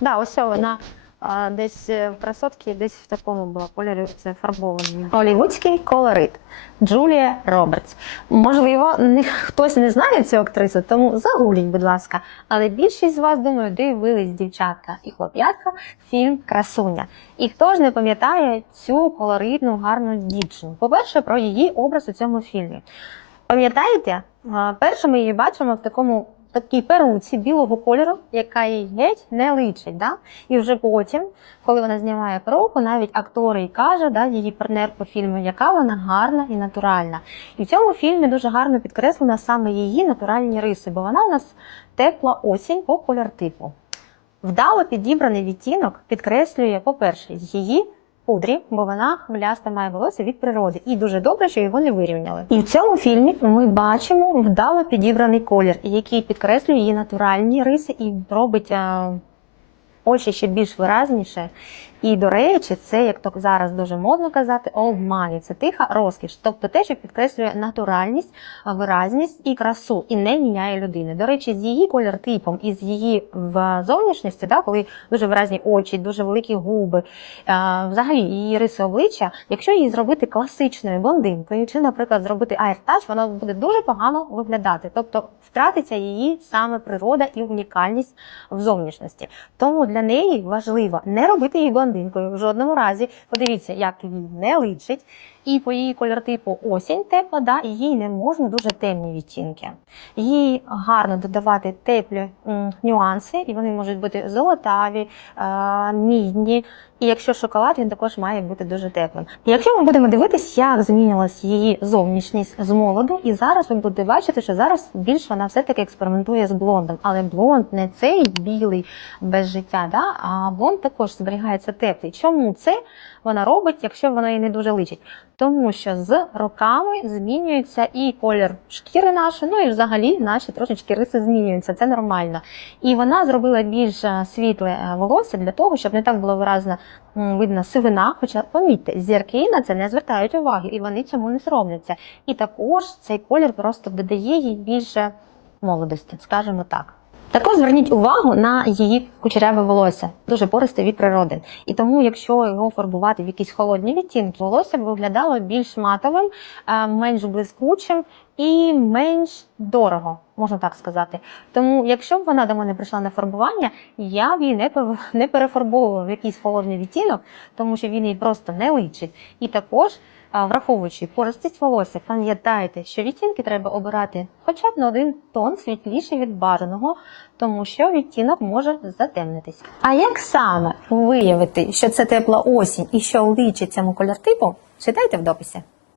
Да, ось вона а, десь е, в красотці, десь в такому була кольорі це фарбований. Голівудський колорит. Джулія Робертс. Можливо, не, хтось не знає цю актрису, тому загуліть, будь ласка. Але більшість з вас, думаю, дивились дівчатка і хлоп'ятка фільм Красуня. І хто ж не пам'ятає цю колоритну, гарну дівчину? По-перше, про її образ у цьому фільмі. Пам'ятаєте, перше ми її бачимо в такому такій перуці білого кольору, яка їй геть не личить. Да? І вже потім, коли вона знімає перуку, навіть актор їй каже, да, її партнер по фільму, яка вона гарна і натуральна. І в цьому фільмі дуже гарно підкреслена саме її натуральні риси, бо вона у нас тепла осінь по кольортипу. Вдало підібраний відтінок підкреслює, по-перше, її пудрі, бо вона хвилясте має волосся від природи. І дуже добре, що його не вирівняли. І в цьому фільмі ми бачимо вдало підібраний колір, який підкреслює її натуральні риси і робить а, очі ще більш виразніше. І, до речі, це, як то зараз дуже модно казати, old money. Це тиха розкіш. Тобто те, що підкреслює натуральність, виразність і красу, і не міняє людини. До речі, з її кольор-типом і з її зовнішністю, да, коли дуже виразні очі, дуже великі губи, взагалі її риси обличчя, якщо її зробити класичною блондинкою, чи, наприклад, зробити айртач, вона буде дуже погано виглядати. Тобто втратиться її саме природа і унікальність в зовнішності. Тому для неї важливо не робити її блондинкою в жодному разі. Подивіться, як їй не личить. І по її кольортипу осінь тепла, да, і їй не можна дуже темні відтінки. Їй гарно додавати теплі нюанси, і вони можуть бути золотаві, е, мідні. І якщо шоколад, він також має бути дуже теплим. Якщо ми будемо дивитись, як змінилась її зовнішність з молоду, і зараз ви будете бачити, що зараз більш вона все-таки експериментує з блондом. Але блонд не цей білий без життя, да? а блонд також зберігається теплий. Чому це вона робить, якщо вона їй не дуже личить? Тому що з роками змінюється і колір шкіри нашої, ну і взагалі наші трошечки риси змінюються. Це нормально. І вона зробила більш е, світле е, волосся для того, щоб не так було виразно видно сивина. Хоча помітьте, зірки на це не звертають уваги, і вони цьому не соромляться. І також цей колір просто додає їй більше молодості, скажімо так. Також зверніть увагу на її кучеряве волосся, дуже пористе від природи. І тому, якщо його фарбувати в якісь холодні відтінки, волосся б виглядало більш матовим, е, менш блискучим і менш дорого, можна так сказати. Тому, якщо б вона до мене прийшла на фарбування, я б її не не перефарбовувала в якийсь холодний відтінок, тому що він їй просто не личить. І також. Враховуючи пористість волосся, пам'ятайте, що відтінки треба обирати хоча б на один тон світліший від бажаного, тому що відтінок може затемнитись. А як саме виявити, що це тепла осінь і що личить цьому кольортипу, читайте в дописі.